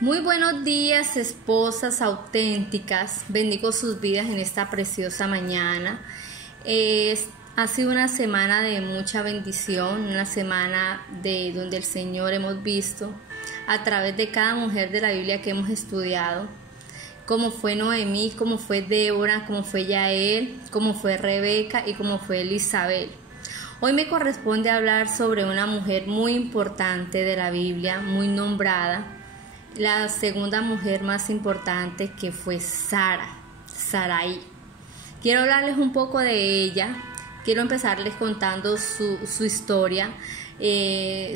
Muy buenos días, esposas auténticas. Bendigo sus vidas en esta preciosa mañana. Ha sido una semana de mucha bendición, una semana de donde el Señor hemos visto a través de cada mujer de la Biblia que hemos estudiado, como fue Noemí, como fue Débora, como fue Yael, como fue Rebeca y como fue Elizabeth. Hoy me corresponde hablar sobre una mujer muy importante de la Biblia, muy nombrada, la segunda mujer más importante, que fue Sarai. Quiero hablarles un poco de ella. Quiero empezarles contando su historia.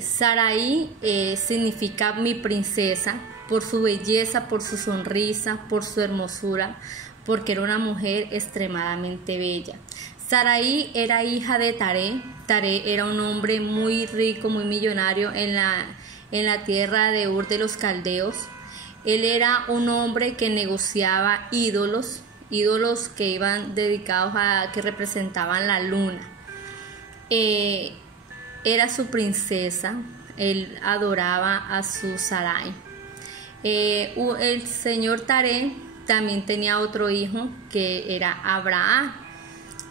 Sarai significa mi princesa, por su belleza, por su sonrisa, por su hermosura, porque era una mujer extremadamente bella. Sarai era hija de Taré. Taré era un hombre muy rico, muy millonario en la tierra de Ur de los Caldeos. Él era un hombre que negociaba ídolos que iban dedicados que representaban la luna. Era su princesa. Él adoraba a su Sarai. El señor Taré también tenía otro hijo, que era Abraham.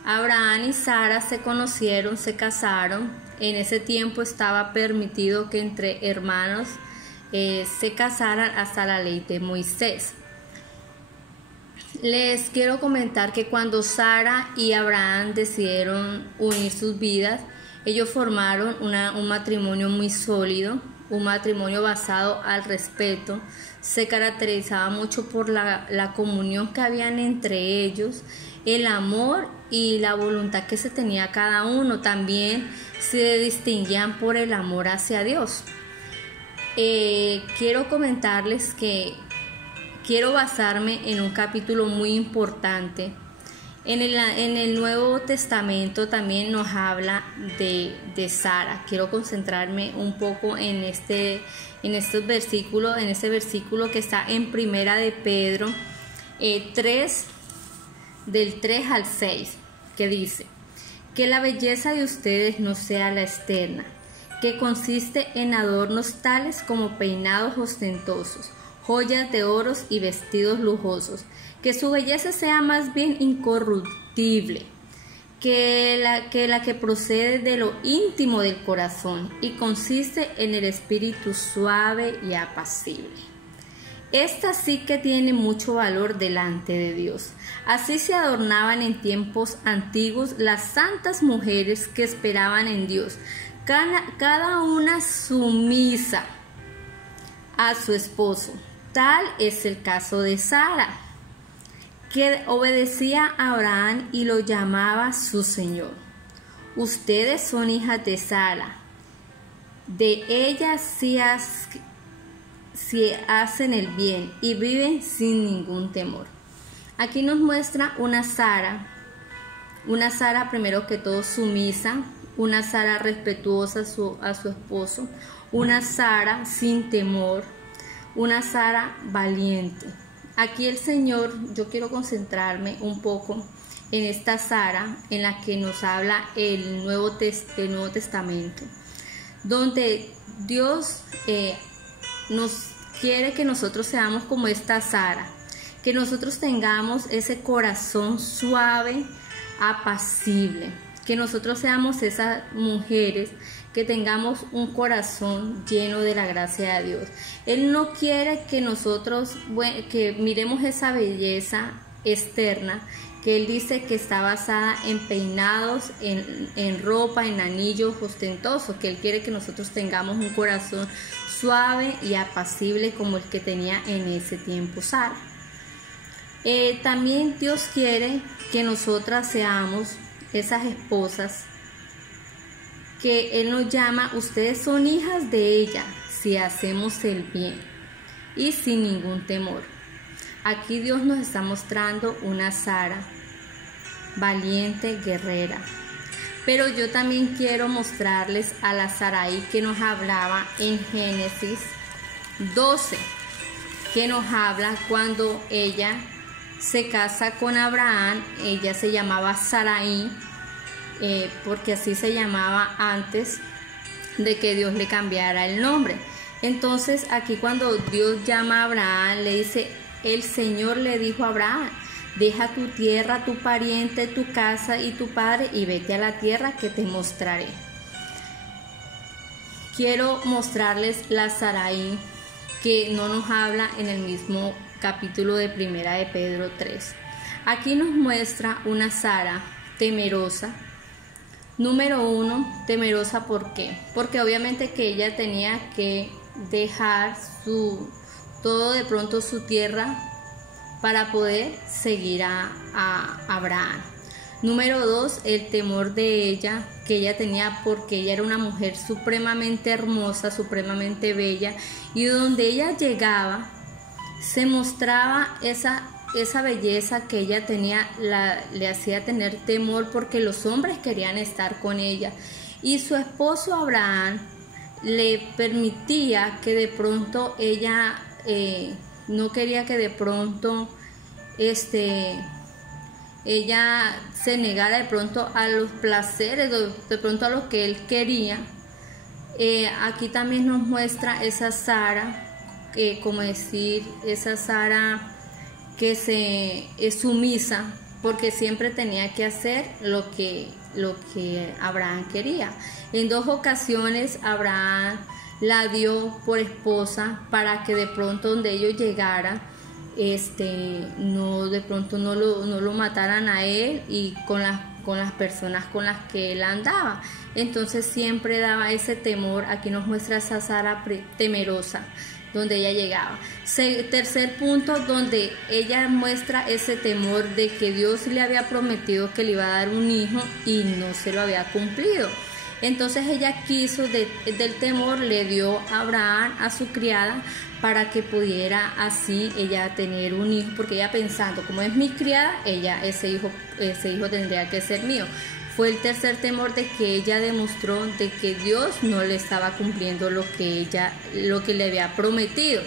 Abraham y Sara se conocieron, se casaron. En ese tiempo estaba permitido que entre hermanos se casaran hasta la ley de Moisés. Les quiero comentar que cuando Sara y Abraham decidieron unir sus vidas, ellos formaron un matrimonio muy sólido, un matrimonio basado al respeto. Se caracterizaba mucho por la comunión que habían entre ellos, el amor y la voluntad que se tenía cada uno. También se distinguían por el amor hacia Dios. Quiero comentarles que quiero basarme en un capítulo muy importante. En el Nuevo Testamento también nos habla de Sara. Quiero concentrarme un poco en ese versículo que está en Primera de Pedro 3, del 3 al 6, que dice: que la belleza de ustedes no sea la externa, que consiste en adornos tales como peinados ostentosos, joyas de oros y vestidos lujosos, que su belleza sea más bien incorruptible, que la que procede de lo íntimo del corazón y consiste en el espíritu suave y apacible. Esta sí que tiene mucho valor delante de Dios. Así se adornaban en tiempos antiguos las santas mujeres que esperaban en Dios, cada una sumisa a su esposo. Tal es el caso de Sara, que obedecía a Abraham y lo llamaba su Señor. Ustedes son hijas de Sara. De ella si hacen el bien y viven sin ningún temor. Aquí nos muestra una Sara primero que todo sumisa, una Sara respetuosa a su esposo, una Sara sin temor, una Sara valiente. Aquí el Señor, yo quiero concentrarme un poco en esta Sara en la que nos habla el Nuevo Testamento, donde Dios nos quiere que nosotros seamos como esta Sara, que nosotros tengamos ese corazón suave, apacible, que nosotros seamos esas mujeres que tengamos un corazón lleno de la gracia de Dios. Él no quiere que nosotros que miremos esa belleza externa, que Él dice que está basada en peinados, en ropa, en anillos ostentosos, que Él quiere que nosotros tengamos un corazón suave y apacible como el que tenía en ese tiempo Sara. También Dios quiere que nosotras seamos esas esposas que Él nos llama: ustedes son hijas de ella si hacemos el bien y sin ningún temor. Aquí Dios nos está mostrando una Sara valiente, guerrera. Pero yo también quiero mostrarles a la Sarai que nos hablaba en Génesis 12, que nos habla cuando ella se casa con Abraham. Ella se llamaba Sarai, porque así se llamaba antes de que Dios le cambiara el nombre. Entonces aquí cuando Dios llama a Abraham, le dice, el Señor le dijo a Abraham, deja tu tierra, tu pariente, tu casa y tu padre y vete a la tierra que te mostraré. Quiero mostrarles la Sarai que no nos habla en el mismo capítulo de Primera de Pedro 3. Aquí nos muestra una Sara temerosa. Número 1, temerosa, ¿por qué? Porque obviamente que ella tenía que dejar todo de pronto su tierra para poder seguir a Abraham. Número 2, el temor de ella, que ella tenía porque ella era una mujer supremamente hermosa, supremamente bella, y donde ella llegaba se mostraba esa belleza que ella tenía, le hacía tener temor porque los hombres querían estar con ella, y su esposo Abraham le permitía que de pronto ella no quería que de pronto ella se negara de pronto a los placeres, de pronto a lo que él quería. Aquí también nos muestra esa Sara, como decir, esa Sara que es sumisa, porque siempre tenía que hacer lo que Abraham quería. En 2 ocasiones Abraham la dio por esposa para que de pronto donde ellos llegaran, no, de pronto no lo mataran a él y con las personas con las que él andaba. Entonces siempre daba ese temor. Aquí nos muestra esa Sara temerosa donde ella llegaba. Tercer punto, donde ella muestra ese temor de que Dios le había prometido que le iba a dar un hijo y no se lo había cumplido. Entonces ella quiso, del temor, le dio a Abraham a su criada para que pudiera así ella tener un hijo, porque ella pensando, como es mi criada, ese hijo tendría que ser mío. Fue el tercer temor de que ella demostró de que Dios no le estaba cumpliendo lo que le había prometido.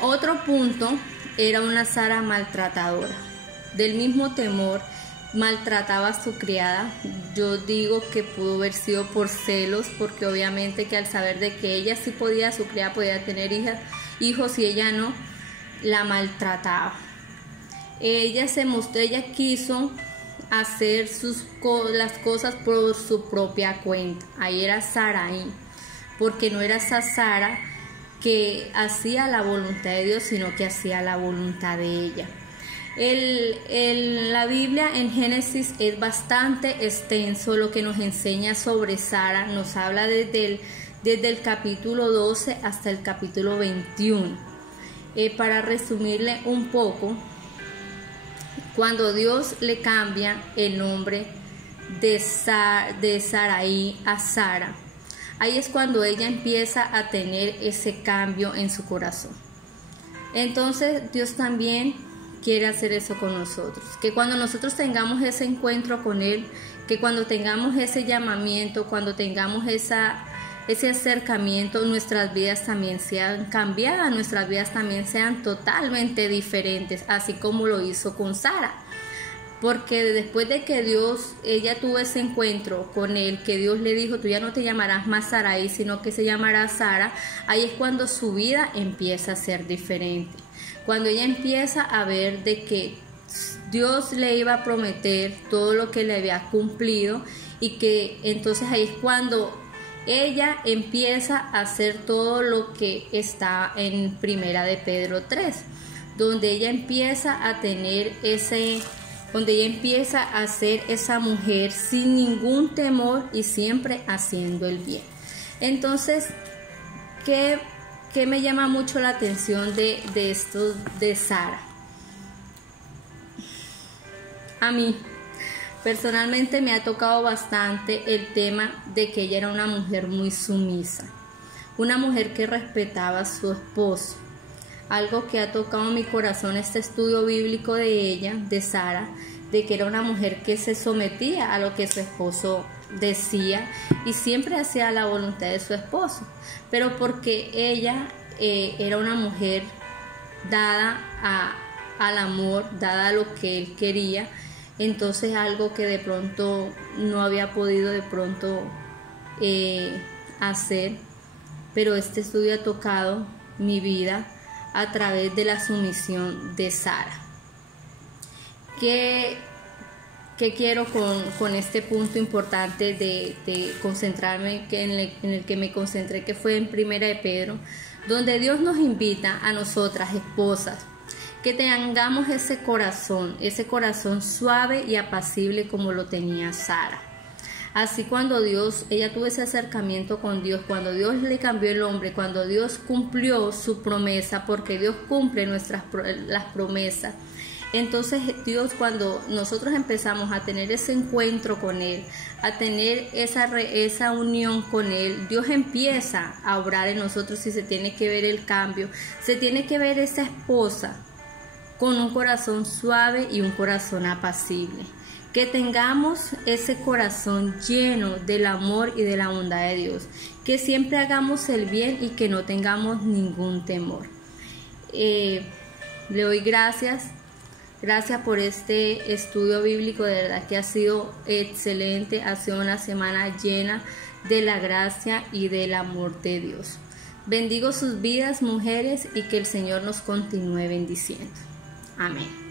Otro punto era una Sara maltratadora. Del mismo temor, maltrataba a su criada. Yo digo que pudo haber sido por celos, porque obviamente que al saber de que ella sí podía, su criada podía tener hijos y ella no, la maltrataba. Ella quiso hacer las cosas por su propia cuenta. Ahí era Sarai, porque no era esa Sara que hacía la voluntad de Dios, sino que hacía la voluntad de ella. La Biblia en Génesis es bastante extenso lo que nos enseña sobre Sara. Nos habla desde el capítulo 12 hasta el capítulo 21. Para resumirle un poco, cuando Dios le cambia el nombre de Sarai a Sara, ahí es cuando ella empieza a tener ese cambio en su corazón. Entonces Dios también quiere hacer eso con nosotros, que cuando nosotros tengamos ese encuentro con Él, que cuando tengamos ese llamamiento, cuando tengamos ese acercamiento, nuestras vidas también sean cambiadas, nuestras vidas también sean totalmente diferentes, así como lo hizo con Sara. Porque después de que ella tuvo ese encuentro con Él, que Dios le dijo, tú ya no te llamarás más Sarai, sino que se llamará Sara, ahí es cuando su vida empieza a ser diferente. Cuando ella empieza a ver de que Dios le iba a prometer todo lo que le había cumplido, y que entonces ahí es cuando ella empieza a hacer todo lo que está en Primera de Pedro 3, donde ella empieza a tener donde ella empieza a ser esa mujer sin ningún temor y siempre haciendo el bien. Entonces, ¿qué me llama mucho la atención de esto de Sara? A mí personalmente me ha tocado bastante el tema de que ella era una mujer muy sumisa, una mujer que respetaba a su esposo. Algo que ha tocado mi corazón, este estudio bíblico de ella, de Sara, de que era una mujer que se sometía a lo que su esposo decía y siempre hacía la voluntad de su esposo, pero porque ella era una mujer dada al amor, dada a lo que él quería. Entonces algo que de pronto no había podido de pronto hacer, pero este estudio ha tocado mi vida a través de la sumisión de Sara. ¿Qué quiero con este punto importante de concentrarme, en el que me concentré, que fue en Primera de Pedro, donde Dios nos invita a nosotras, esposas, que tengamos ese corazón suave y apacible como lo tenía Sara? Así cuando ella tuvo ese acercamiento con Dios, cuando Dios le cambió el hombre, cuando Dios cumplió su promesa, porque Dios cumple las promesas. Entonces Dios, cuando nosotros empezamos a tener ese encuentro con Él, a tener esa unión con Él, Dios empieza a obrar en nosotros y se tiene que ver el cambio, se tiene que ver esa esposa con un corazón suave y un corazón apacible. Que tengamos ese corazón lleno del amor y de la bondad de Dios, que siempre hagamos el bien y que no tengamos ningún temor. Le doy gracias por este estudio bíblico, de verdad que ha sido excelente, ha sido una semana llena de la gracia y del amor de Dios. Bendigo sus vidas, mujeres, y que el Señor nos continúe bendiciendo. Amén.